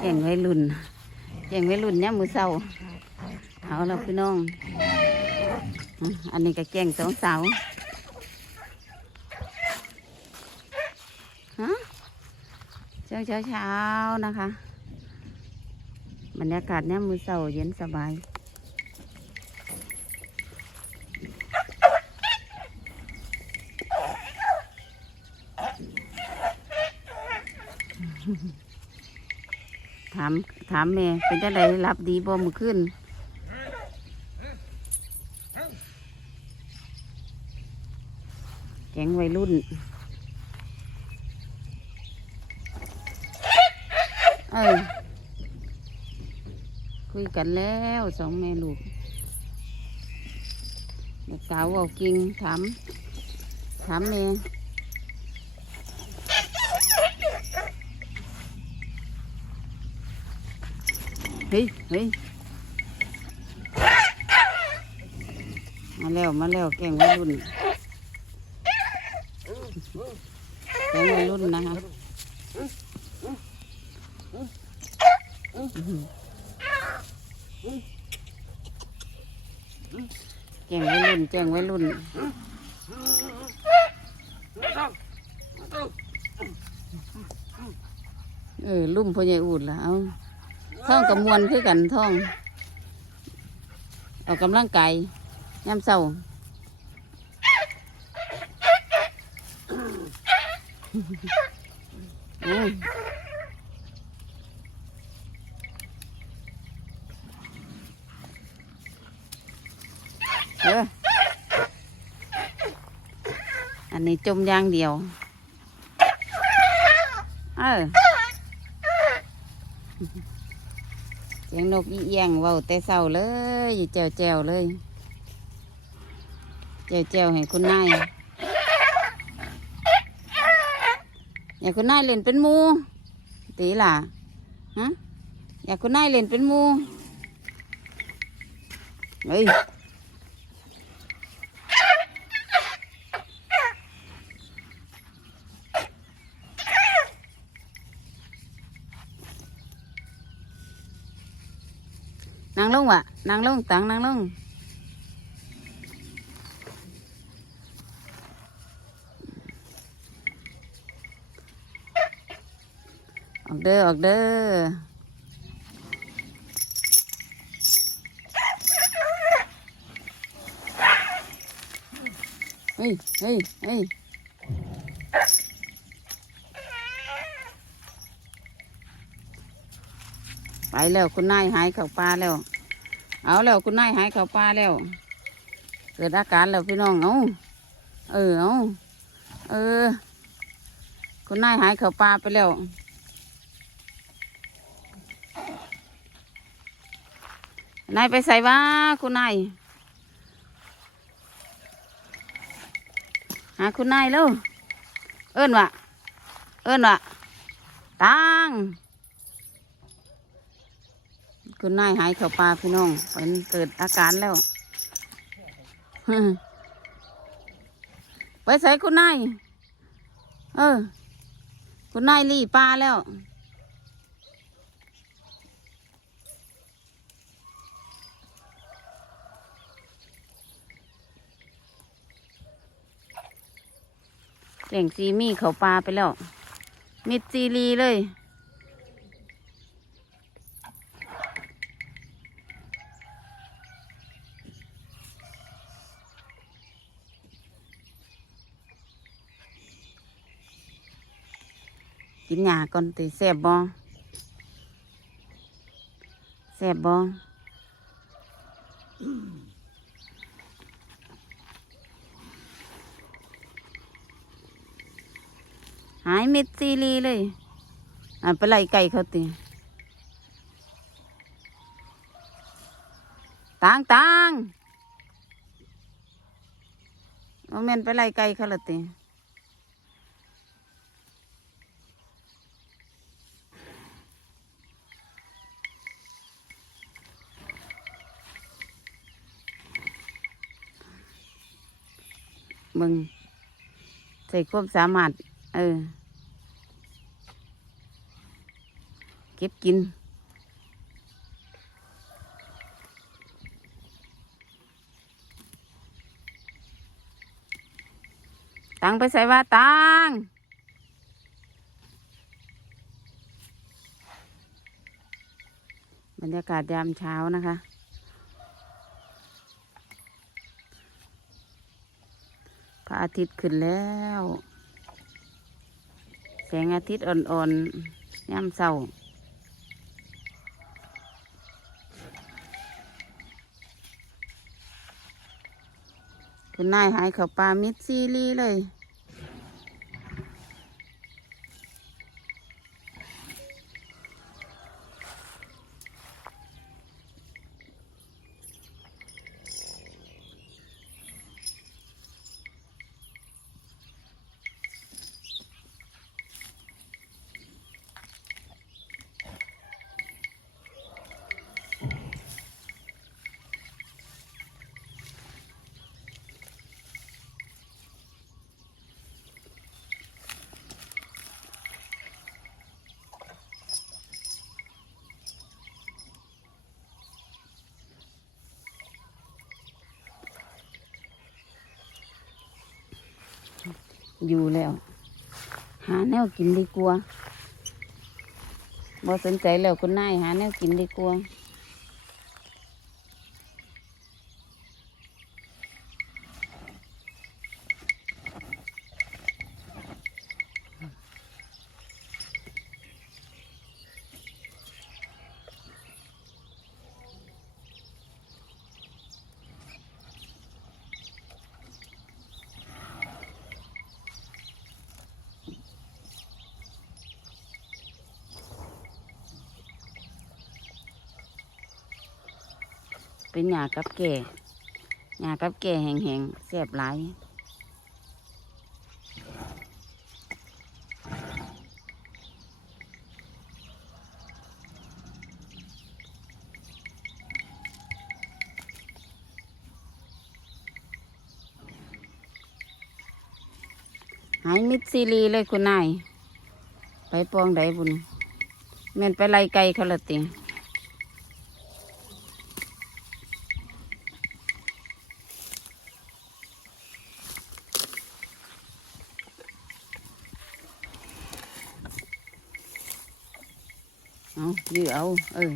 แก่งไว้รุ่นแก่งไว้รุ่นเนี่ยมือเศร้าเอาแล้วพี่น้อง อันนี้ก็แก่งสองสาวฮะเช้าเช้าเช้านะคะ บรรยากาศเนี่ยมือเศร้าเย็นสบาย ถามถามแม่เป็นจังไดรับดีบ่มือขึ้นแก๊งวัยรุ่น เออคุยกันแล้วสองแม่ลูกเด็กสาวเอากิงถามถามแม่ ฮ้ยเฮ้ยมาแล้วมาแล้วแกงวัยรุ่นแกงวัยรุ่นนะคะแกงวัยรุ่นแกงวัยรุ่นเออลุ่มพ่อใหญ่อูดและเอา ท่องกับมวนคือกันท่องออกกำลังกายย่ำเศร้าโอ้ยเอออันนี้จมอยางเดียว เออเสียงนกอีเอียงเว้าแต่เศร้าเลยแจวแจวเลยแจวแจวให้คุณนายอยากคุณนายเล่นเป็นมูตีล่ะฮะอยากคุณนายเล่นเป็นมูเฮ้ยนาง ลงวะนางลงตังนางลงออกเด้อออกเด้อเฮ้ยเฮ้ยเฮ้ยไปแล้วคุณนายหายเข้าป่าแล้ว เอาแล้วคุณนายหายเข้าป่าแล้ว เกิดอาการแล้วพี่น้องเอาเออเอาเออ คุณนายหายเข้าป่าไปแล้วนายไปใส่ว่าคุณนายหาคุณนายแล้วเอิ้นวะเอิ้นวะตัง คุณนายหายเข้าป่าพี่น้องเป็นเกิดอาการแล้วไปใส่คุณนายเออ คุณนายรีปลาแล้วเก่งซีมี่เขาปลาไปแล้ว มิดซีรีเลย กินหญ้าก่อนติแซ่บบ่แซ่บบ่หายเม็ดซีรีเลยอะไปไล่ไก่เขาติตางตางเอาแม่นไปไล่ไก่เขาละติ เบิงส่ความสามารถ เออ เก็บกิน ตังไปใส่ว่าตังบรรยากาศยามเช้านะคะ พระอาทิตย์ขึ้นแล้ว แสงอาทิตย์อ่อนๆยามเศร้าคุณนายหายเขาปลามิดซีรีเลย อยู่แล้ว หาแนวกินดีกว่าบ่สนใจแล้วคุณนายหาแนวกินดีกว่า เป็นหยากับแก่หยากับแก่แห้งๆแซ่บหลายหายมิดซีรีเลยคุณนาย ไปปองไดบุญแม่นไปไล่ไก่เขาละติ เอายื้อเอา เออ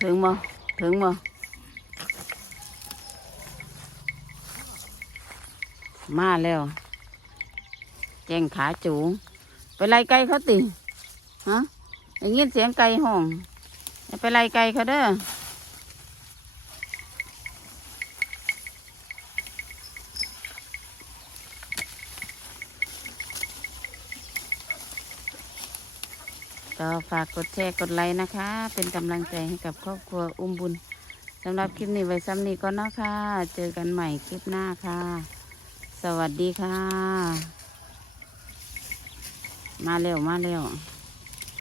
ถึงบ่ถึงบ่มาแล้วแจ้งขาจู ไปไล่ไก่เขาติฮะได้ยินเสียงไก่ห้องไปไล่ไก่เขาเด้อก็ฝากกดแชร์กดไลค์นะคะ เป็นกำลังใจให้กับครอบครัวอุ้มบุญสำหรับคลิปนี้ไว้ซ้ำนี้ก็นะคะเจอกันใหม่คลิปหน้าค่ะ สวัสดีค่ะ มาเร็วมาเร็ว